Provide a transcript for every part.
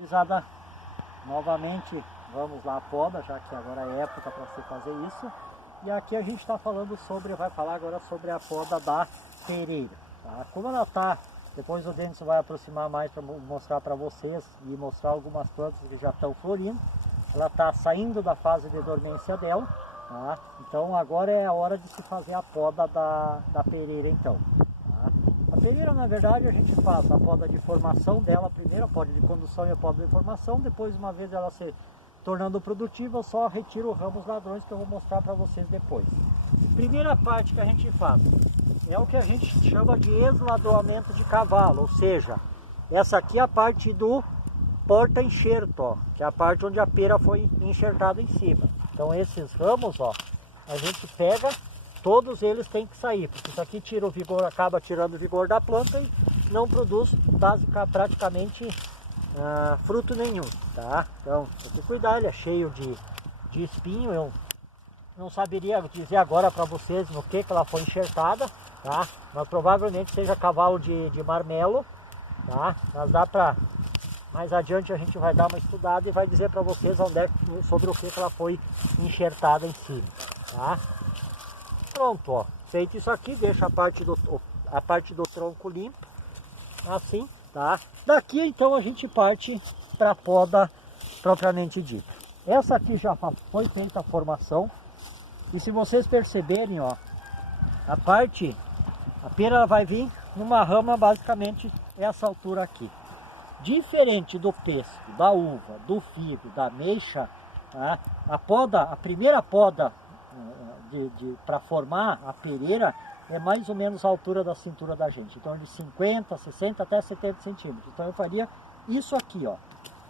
Gurizada, novamente vamos lá a poda, já que agora é época para se fazer isso. E aqui a gente está falando sobre, vai falar agora sobre a poda da pereira. Tá? Como ela está, depois o Denis vai aproximar mais para mostrar para vocês e mostrar algumas plantas que já estão florindo. Ela está saindo da fase de dormência dela. Tá? Então agora é a hora de se fazer a poda da pereira então. Tá? A pereira, na verdade, a gente faz a poda de formação dela primeiro, a poda de condução e a poda de formação. Depois, uma vez ela se tornando produtiva, eu só retiro ramos ladrões que eu vou mostrar para vocês depois. Primeira parte que a gente faz é o que a gente chama de esladroamento de cavalo, ou seja, essa aqui é a parte do porta-enxerto, ó, que é a parte onde a pera foi enxertada em cima. Então esses ramos, ó, a gente pega, todos eles têm que sair, porque isso aqui tira o vigor, acaba tirando o vigor da planta e não produz praticamente fruto nenhum, tá? Então tem que cuidar, ele é cheio de espinho. Eu não saberia dizer agora para vocês no que ela foi enxertada, tá? Mas provavelmente seja cavalo de marmelo, tá? Mas dá para mais adiante a gente vai dar uma estudada e vai dizer para vocês sobre o que ela foi enxertada em cima, tá? Pronto, ó. Feito isso aqui, deixa a parte do tronco limpo, assim, tá? Daqui então a gente parte para a poda propriamente dita. Essa aqui já foi feita a formação. E se vocês perceberem, ó, a pera ela vai vir numa rama basicamente essa altura aqui. Diferente do pêssego, da uva, do figo, da ameixa, tá? A primeira poda para formar a pereira é mais ou menos a altura da cintura da gente. Então de 50, 60 até 70 centímetros. Então eu faria isso aqui, ó.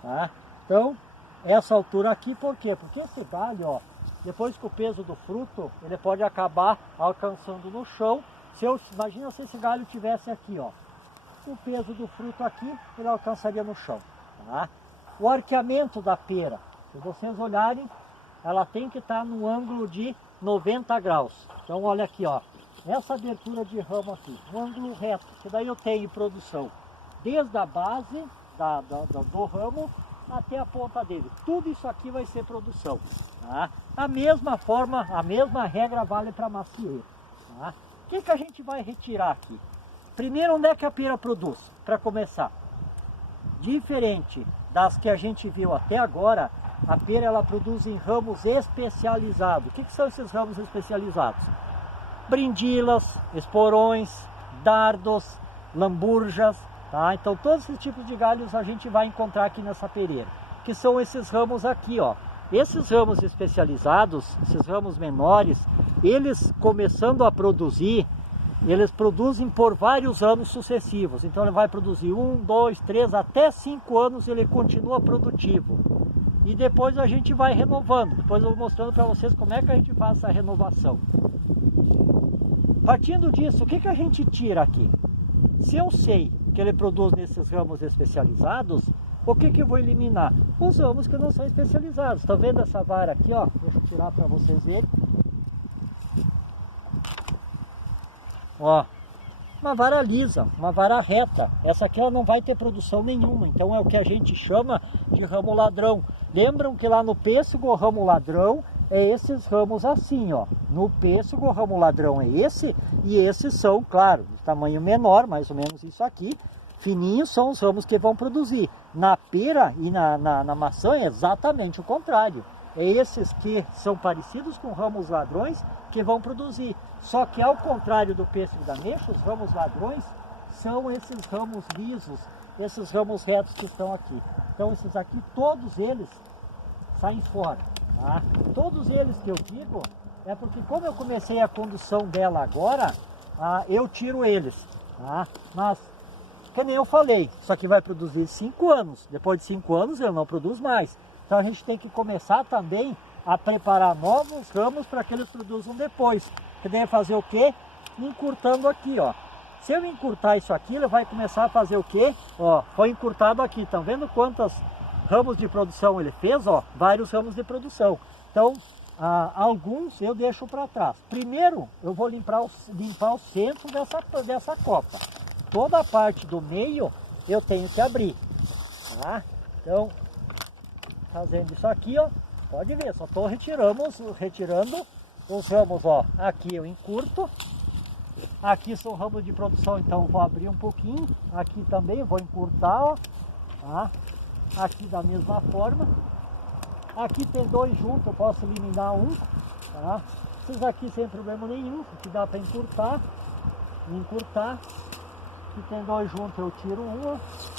Tá? Então essa altura aqui, por quê? Porque esse galho, ó, depois que o peso do fruto, ele pode acabar alcançando no chão. Imagina se esse galho tivesse aqui, ó. O peso do fruto aqui, ele alcançaria no chão. Tá? O arqueamento da pera, se vocês olharem, ela tem que estar no ângulo de 90 graus. Então olha aqui, ó. Essa abertura de ramo aqui, um ângulo reto, que daí eu tenho produção desde a base do ramo até a ponta dele. Tudo isso aqui vai ser produção. Tá? A mesma forma, a mesma regra vale para a macieira. Tá? O que a gente vai retirar aqui? Primeiro, onde é que a pera produz? Para começar, diferente das que a gente viu até agora, a pera ela produz em ramos especializados. O que são esses ramos especializados? Brindilas, esporões, dardos, lamburjas, tá? Então todos esses tipos de galhos a gente vai encontrar aqui nessa pereira, que são esses ramos aqui, ó. Esses ramos especializados, esses ramos menores, eles começando a produzir, eles produzem por vários anos sucessivos. Então ele vai produzir 1, 2, 3, até 5 anos ele continua produtivo. E depois a gente vai renovando. Depois eu vou mostrando para vocês como é que a gente faz essa renovação. Partindo disso, o que a gente tira aqui? Se eu sei que ele produz nesses ramos especializados, o que eu vou eliminar? Os ramos que não são especializados. Estão vendo essa vara aqui, ó? Deixa eu tirar para vocês verem. Ó, uma vara lisa, uma vara reta. Essa aqui ela não vai ter produção nenhuma, então é o que a gente chama de ramo ladrão. Lembram que lá no pêssego o ramo ladrão é esses ramos assim, ó. No pêssego o ramo ladrão é esse, e esses são, claro, de tamanho menor, mais ou menos isso aqui. Fininhos são os ramos que vão produzir. Na pera e na maçã é exatamente o contrário. É esses que são parecidos com ramos ladrões que vão produzir. Só que ao contrário do pêssego e da ameixa, os ramos ladrões são esses ramos lisos, esses ramos retos que estão aqui. Então esses aqui, todos eles saem fora. Tá? Todos eles que eu digo é porque como eu comecei a condução dela agora, eu tiro eles. Tá? Mas, que nem eu falei, isso aqui vai produzir 5 anos. Depois de 5 anos ele não produz mais. Então a gente tem que começar também a preparar novos ramos para que eles produzam depois. Que daí fazer o quê? Encurtando aqui, ó. Se eu encurtar isso aqui, ele vai começar a fazer o quê? Ó, foi encurtado aqui. Estão vendo quantos ramos de produção ele fez? Ó, vários ramos de produção. Então, alguns eu deixo para trás. Primeiro, eu vou limpar o centro dessa copa. Toda a parte do meio eu tenho que abrir. Tá? Então, fazendo isso aqui, ó, pode ver, só estou retirando os ramos, ó. Aqui eu encurto, aqui são ramos de produção, então vou abrir um pouquinho, aqui também vou encurtar, ó, tá? Aqui da mesma forma, aqui tem dois juntos, eu posso eliminar um, tá? Esses aqui sem problema nenhum, que dá para encurtar, aqui tem dois juntos, eu tiro um, ó,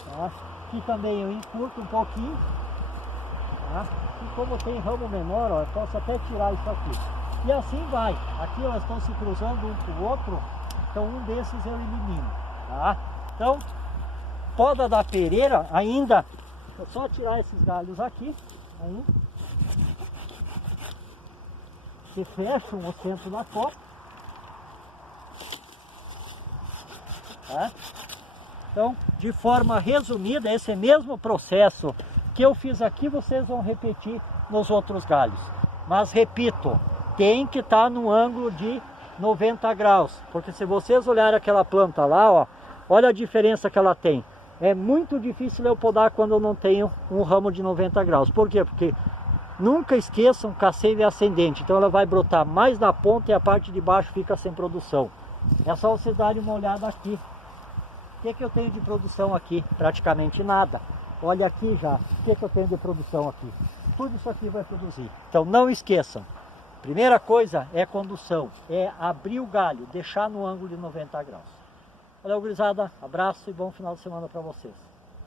tá? Aqui também eu encurto um pouquinho, tá? E como tem ramo menor, ó, eu posso até tirar isso aqui. E assim vai. Aqui elas estão se cruzando um com o outro, então um desses eu elimino, tá? Então, poda da pereira ainda, é só tirar esses galhos aqui, aí você fecha o centro da copa, tá? Então, de forma resumida, esse mesmo processo que eu fiz aqui, vocês vão repetir nos outros galhos. Mas repito, tem que estar no ângulo de 90 graus, porque se vocês olharem aquela planta lá, ó, olha a diferença que ela tem. É muito difícil eu podar quando eu não tenho um ramo de 90 graus. Por quê? Porque nunca esqueçam que a seiva é ascendente, então ela vai brotar mais na ponta e a parte de baixo fica sem produção. É só vocês darem uma olhada aqui. O que eu tenho de produção aqui? Praticamente nada. Olha aqui já, o que eu tenho de produção aqui? Tudo isso aqui vai produzir. Então não esqueçam, primeira coisa é condução, é abrir o galho, deixar no ângulo de 90 graus. Valeu, gurizada, abraço e bom final de semana para vocês.